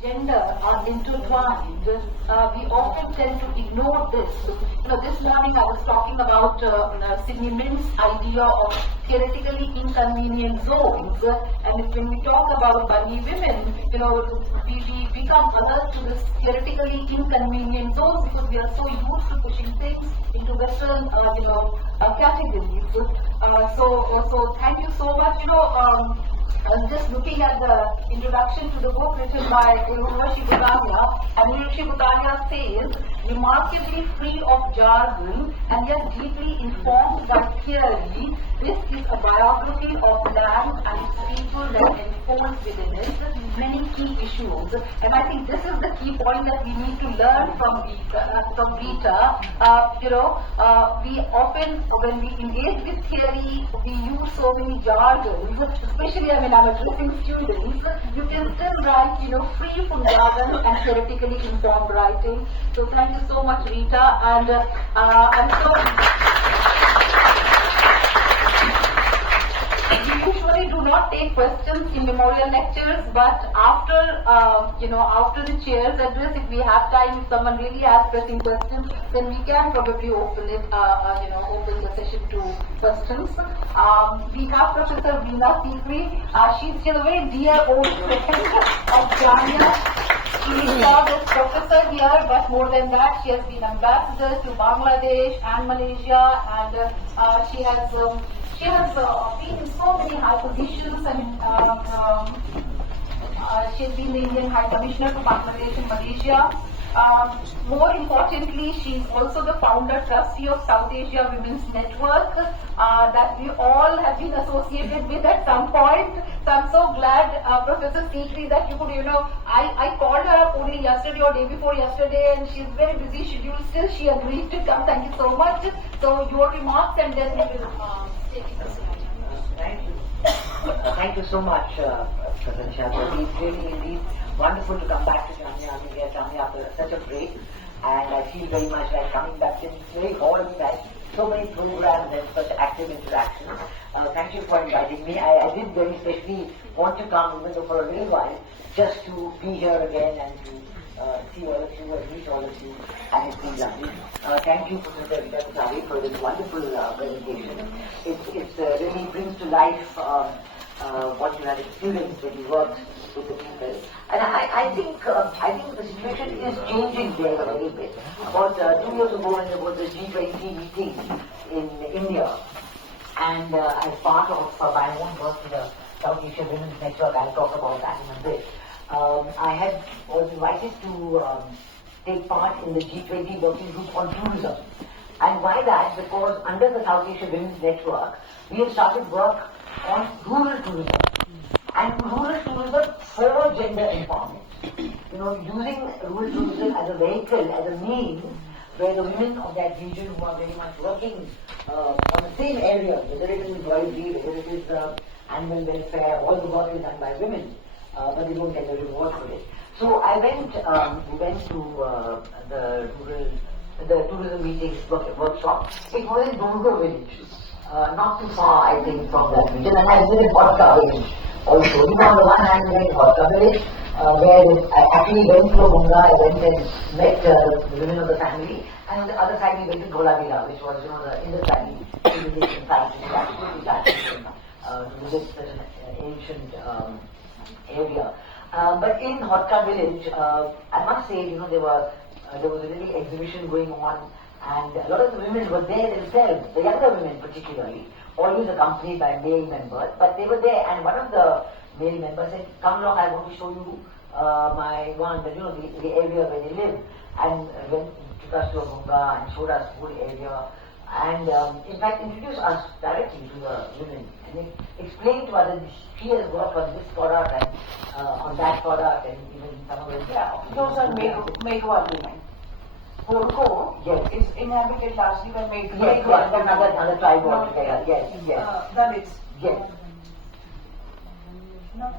gender are intertwined. We often tend to ignore this. This morning I was talking about Sydney Mint's idea of theoretically inconvenient zones, and when we talk about Bunny women, we become others to this theoretically inconvenient zones because we are so used to pushing things into Western, categories. So thank you so much. I was just looking at the introduction to the book written by Urvashi Butania, and Urvashi Butania says, remarkably free of jargon and yet deeply informed by theory, this is a biography of land and its people that enfolds within it many key issues. And I think this is the key point that we need to learn from Rita. We often, when we engage with theory, we use so many jargons, especially, I'm addressing students. You can still write, free from jargon and theoretically informed writing. So thank you so much, Rita. And I'm so... We usually do not take questions in memorial lectures, but after the chair's address, if we have time, if someone really has pressing questions, then we can probably open it, open the session to questions. We have Professor Veena Sikri. She's a very dear old friend of Jamia. She is not as professor here, but more than that, she has been ambassador to Bangladesh and Malaysia, and she has been in so many high positions, and she has been the Indian High Commissioner to Bangladesh and Malaysia. More importantly, she is also the founder trustee of South Asia Women's Network that we all have been associated with at some point. So I'm so glad, Professor Sikri, that you could, I called her up only yesterday or day before yesterday, and she's very busy schedule. Still, she agreed to come. Thank you so much. So your remarks, and then we will take it. Thank you. Thank you so much, Professor Sharma. It's really indeed wonderful to come back to Jamia. I mean, we are Jamia after such a break, and I feel very much like coming back in very halls, like so many programs and such active interactions. Thank you for inviting me. I did very especially want to come, even though for a little while, just to be here again and to see all of you and meet all of you, and it's been lovely. Thank you, Professor Veena Sikri, for this wonderful presentation. It really brings to life what you have experienced when you worked with the people. And I think the situation is changing there a little bit. About 2 years ago, when there was the G20 meeting in India, and as part of my own work in the South Asia Women's Network, I'll talk about that in a bit. I was invited to take part in the G20 working group on tourism. And why that? Because under the South Asia Women's Network, we have started work on rural tourism. And rural tourism for gender empowerment. Using rural tourism as a vehicle, as a means, where the women of that region who are very much working on the same area, whether it is embroidery, whether it is animal welfare, all the work is done by women, but they don't get a reward for it. So we went to the tourism meetings workshop. It was in Durga village, not too far, I think, from that region, and I visited Horka village also. On the one hand, we went to Horka village, where I actually went to Munga. I went and met the women of the family, and on the other side we went to Dholavira, which was the Indus Valley civilization site, which is absolutely fascinating to visit such an ancient area. But in Horka village, I must say, there was a really exhibition going on, and a lot of the women were there themselves, the younger women particularly, always accompanied by male members, but they were there, and one of the male members said, "Come along, I want to show you the area where they live," and took us to a Munga and showed us the whole area, and in fact introduced us directly to the women, and explained to us that she has worked on this product and on that product, and even some of them. Yeah, those are Megwal women. Porco is inhabited largely by Megwal. Yes, another tribe altogether. Yes. Dalits. Yes. Not